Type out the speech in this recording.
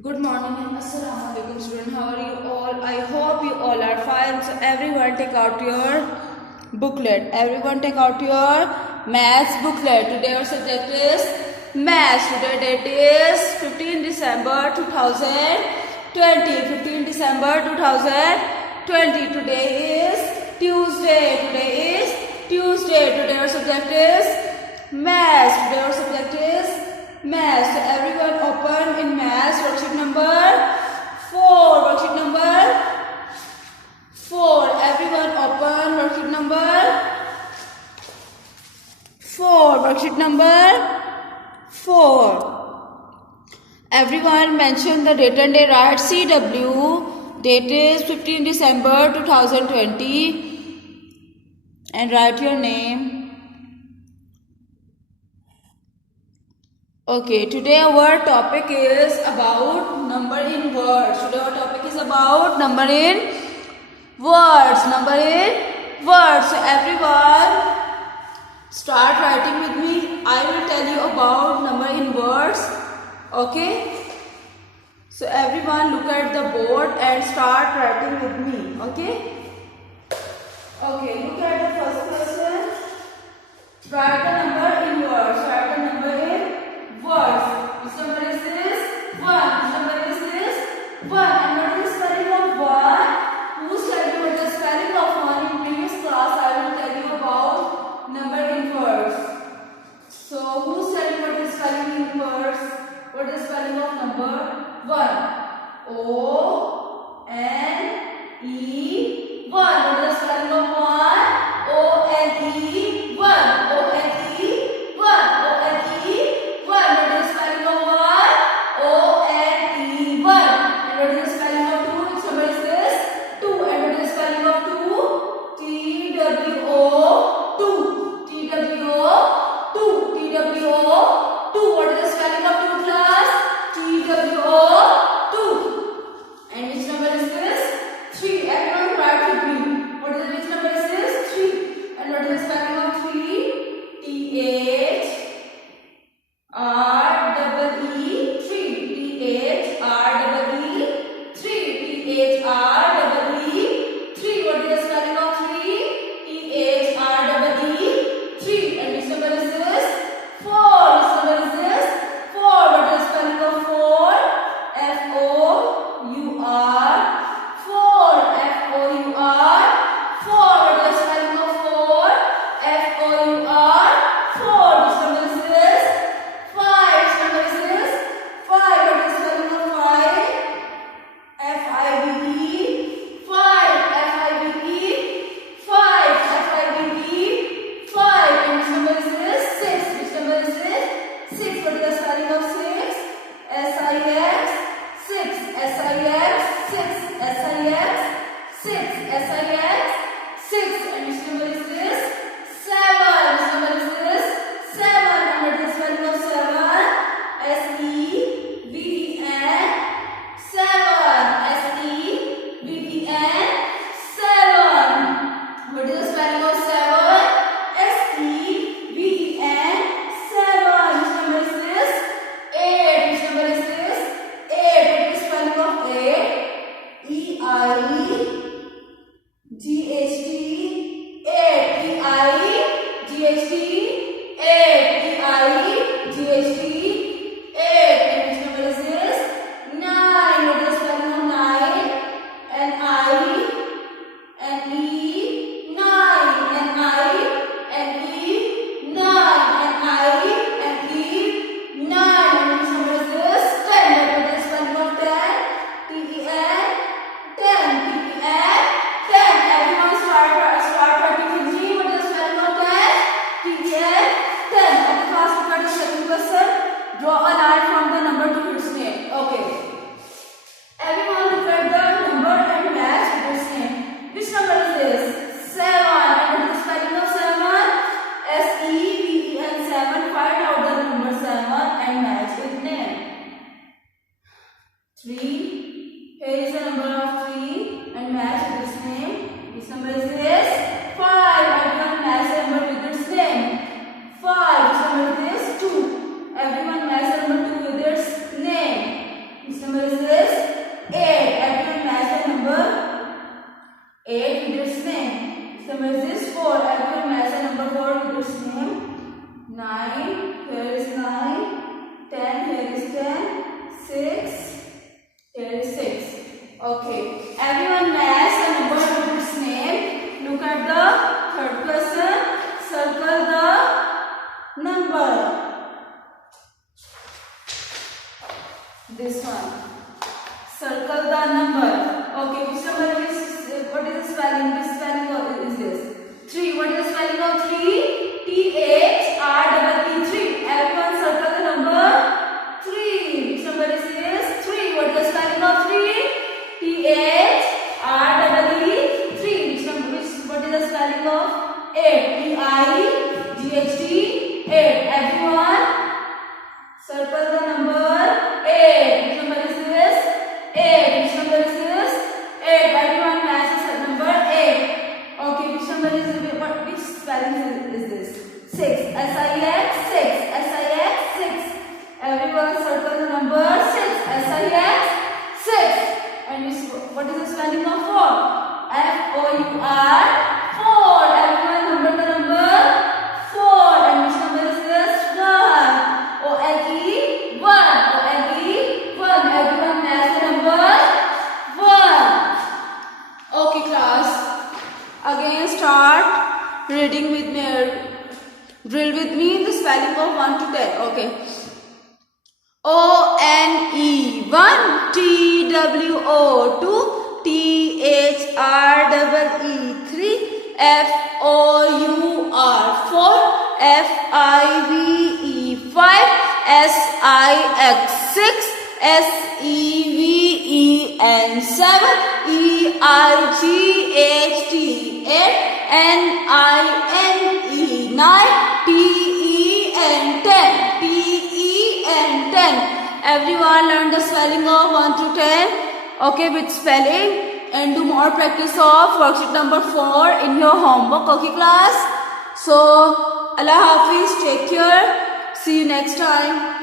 Good morning and assalamu alaikum students. How are you all? I hope you all are fine. So everyone take out your booklet. Everyone take out your maths booklet. Today our subject is maths. Today date is 15 December 2020. 15 December 2020. Today is Tuesday. Today our subject is maths. Today our subject is maths. So everyone open in maths worksheet number 4. Worksheet number 4. Everyone open worksheet number 4. Worksheet number 4. Everyone mention the date and day. Write CW. Date is 15 December 2020 and write your name. Okay, today our topic is about number in words. Today our topic is about number in words. Number in words. So everyone start writing with me. I will tell you about number in words. Okay. So everyone look at the board and start writing with me. Okay. Okay, look at the first question. Write the number in words. Write the number in words. Which number is this? 1. Which number is this? 1. And what is the spelling of 1? Who studied what the spelling of 1 in previous class? I will tell you about number in words. So who studied what is spelling in words? What is spelling of number 1? O N E 1. What is the spelling of 1? O N E 1. O N E 1. O N E 1. What is the spelling of 1? O N E 1. And what is the spelling of 2? Which number is this? 2. And what is the spelling of 2? T W O 2. T W O 2. T W O 2. What is the spelling of 2 class? T W O 2. And which number is this? 3. Everyone write with me. Which number is this? 3. And what is the spelling of 3? T H R double E 3. T H R double E 3. T H R double E 3. What is the spelling of 3? T H R double E 3. And which number is this? 4. Which number is this? 4. What is the spelling of 4? F O U R 4. F O U R 4. What is the spelling of 4? F O U R 4. Which number is this? 5. Which number is this? 5. What is the spelling of 5? F I V E 5. F I V E 5. F I V E 5. And which number is this? 6. Which number is this? 6. What is the spelling of 6? S I X 6. S I X 6. S I X 6. S I X 6. And which number is this? 7. Which number is this? 7. And what is the spelling of 7? S E V E N 7. S E V E N 7. What is the spelling of 7? S E V E N 7. Which number is this? 8. Which number is this? 8. What is the spelling of 8? E I G H T 8. E I G H T 8. E I G H T 8. And which number is this? 9. What is the spelling of 9? N I N E 9. N I N E 9. N I N E 9. And which number is this? 10. What is the spelling of 10? T E N 10. T E N 10. Everyone start writing with me. What is the spelling of 10? T E N 10. Okay, class, look at the second question. Draw a line from the number to its name. Okay. Everyone look at the number and match with its name. Which number is this? 7. And what is the spelling of 7? S E V E N 7. Find out the number 7 and match with name. 3. Here is the number of 3 and match with its name. Which number is this? 5. Everyone match the number with its name. 5. Which number is this? 2. Everyone match the number 2 with its name. Which number is Okay, everyone match the number with its name. Look at the third question. Circle the number. This one. Circle the number. Okay, which number is, what is the spelling? Which spelling is this? 3. What is the spelling of 3? THREE. 3. Everyone circle the number 3. Which number is this? 3. What is the spelling of 3? THREE. 3. What is the spelling of 8? EIGHT. 8. Everyone circle the number 8. Which number is this? 8. Which number is this? 8. Everyone matches the number 8. Okay, which number is which spelling is this? 6. SIX. 6. SIX. 6. Everyone circle the number 6. SIX. 6. And what is the spelling of 4? FOUR. 4. Everyone number the number 4. And which number is this? 1. OLE. 1. OLE. 1. Everyone match the number 1. Okay, class. Again start reading with me. Drill with me the spelling of 1 to 10. Okay. ONE 1. TWO 2. THREE 3. FOUR 4. FIVE 5. SIX 6. SEVEN 7. EIGHT 8. NINE 9. TEN 10. TEN 10. Everyone learn the spelling of 1 to 10. Okay, with spelling, and do more practice of worksheet number 4 in your homework. Okay, class. So Allah Hafiz, take care. See you next time.